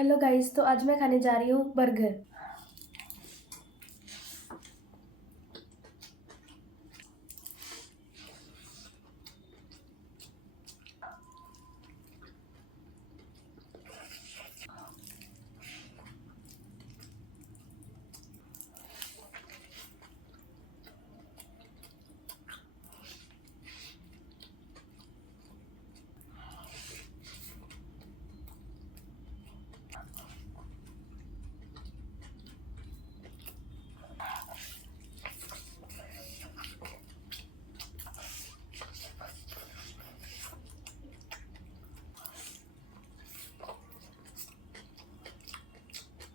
Hello guys, तो आज मैं खाने जा रही हूँ बर्गर।